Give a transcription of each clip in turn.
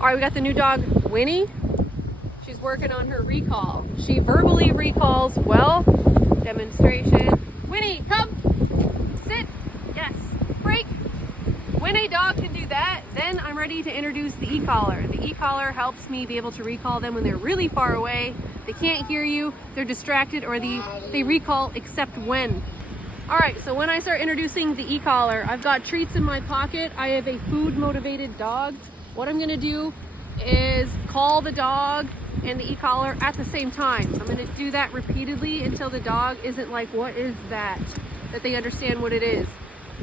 All right, we got the new dog, Winnie. She's working on her recall. She verbally recalls well. Demonstration. Winnie, come. Sit. Yes. Break. When a dog can do that, then I'm ready to introduce the e-collar. The e-collar helps me be able to recall them when they're really far away. They can't hear you, they're distracted, or they recall except when. All right, so when I start introducing the e-collar, I've got treats in my pocket. I have a food-motivated dog. What I'm gonna do is call the dog and the e-collar at the same time. I'm gonna do that repeatedly until the dog isn't like, what is that? That they understand what it is.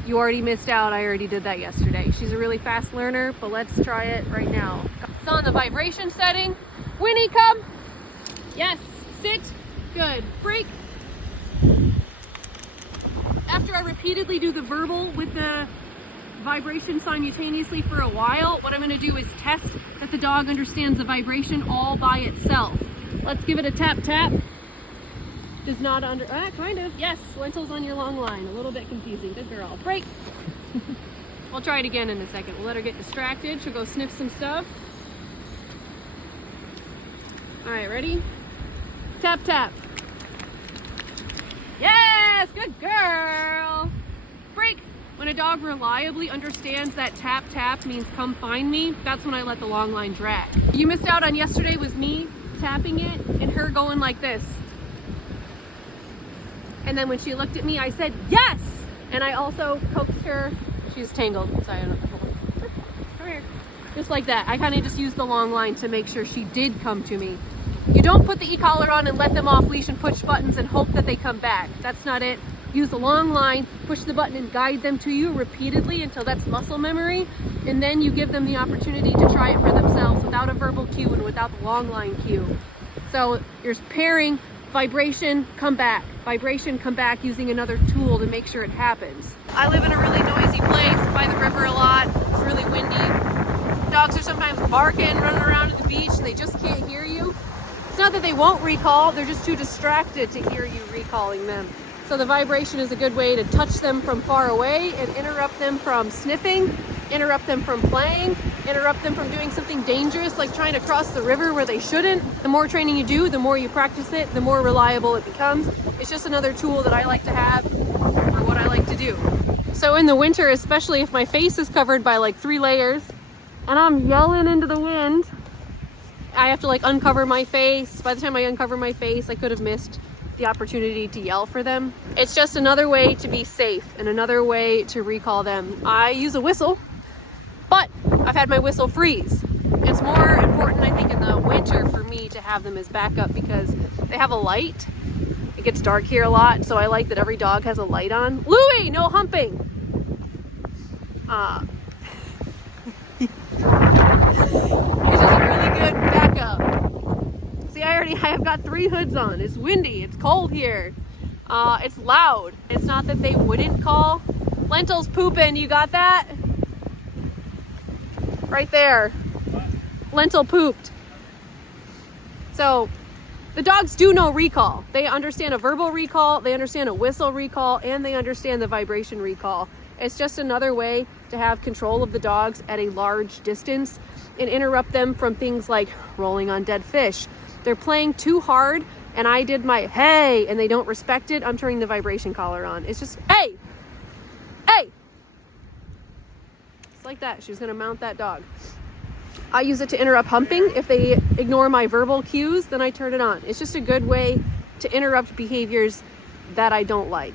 You already missed out, I already did that yesterday. She's a really fast learner, but let's try it right now. It's on the vibration setting. Winnie, come. Yes, sit, good, break. After I repeatedly do the verbal with the vibration simultaneously for a while, what I'm gonna do is test that the dog understands the vibration all by itself. Let's give it a tap tap. Does not kind of, yes, lentils on your long line. A little bit confusing, good girl. Break. We'll try it again in a second. We'll let her get distracted. She'll go sniff some stuff. All right, ready? Tap tap. Yes, good girl. Break. When a dog reliably understands that tap tap means come find me, that's when I let the long line drag. You missed out on yesterday was me tapping it and her going like this. And then when she looked at me, I said, yes! And I also coaxed her. She's tangled, sorry, I don't know. Come here. Just like that. I kind of just used the long line to make sure she did come to me. You don't put the e-collar on and let them off leash and push buttons and hope that they come back. That's not it. Use the long line, push the button and guide them to you repeatedly until that's muscle memory. And then you give them the opportunity to try it for themselves without a verbal cue and without the long line cue. So you're pairing vibration, come back. Vibration, come back, using another tool to make sure it happens. I live in a really noisy place by the river a lot. It's really windy. Dogs are sometimes barking, running around at the beach, and they just can't hear you. It's not that they won't recall, they're just too distracted to hear you recalling them. So the vibration is a good way to touch them from far away and interrupt them from sniffing, interrupt them from playing, interrupt them from doing something dangerous like trying to cross the river where they shouldn't. The more training you do, the more you practice it, the more reliable it becomes. It's just another tool that I like to have for what I like to do. So in the winter, especially if my face is covered by like 3 layers and I'm yelling into the wind, I have to like uncover my face. By the time I uncover my face, I could have missed the opportunity to yell for them. It's just another way to be safe and another way to recall them. I use a whistle, but I've had my whistle freeze. It's more important, I think, in the winter for me to have them as backup because they have a light. It gets dark here a lot, so I like that every dog has a light on. Louie, no humping. It's just a really good backup. See, I have got 3 hoods on. It's windy, it's cold here. It's loud. It's not that they wouldn't call. Lentils pooping, you got that? Right there. Lentil pooped. So the dogs do know recall. They understand a verbal recall, they understand a whistle recall, and they understand the vibration recall. It's just another way to have control of the dogs at a large distance and interrupt them from things like rolling on dead fish. They're playing too hard and I did my hey and they don't respect it, I'm turning the vibration collar on. It's just hey, hey. It's like that. She's gonna mount that dog. I use it to interrupt humping. If they ignore my verbal cues, then I turn it on. It's just a good way to interrupt behaviors that I don't like.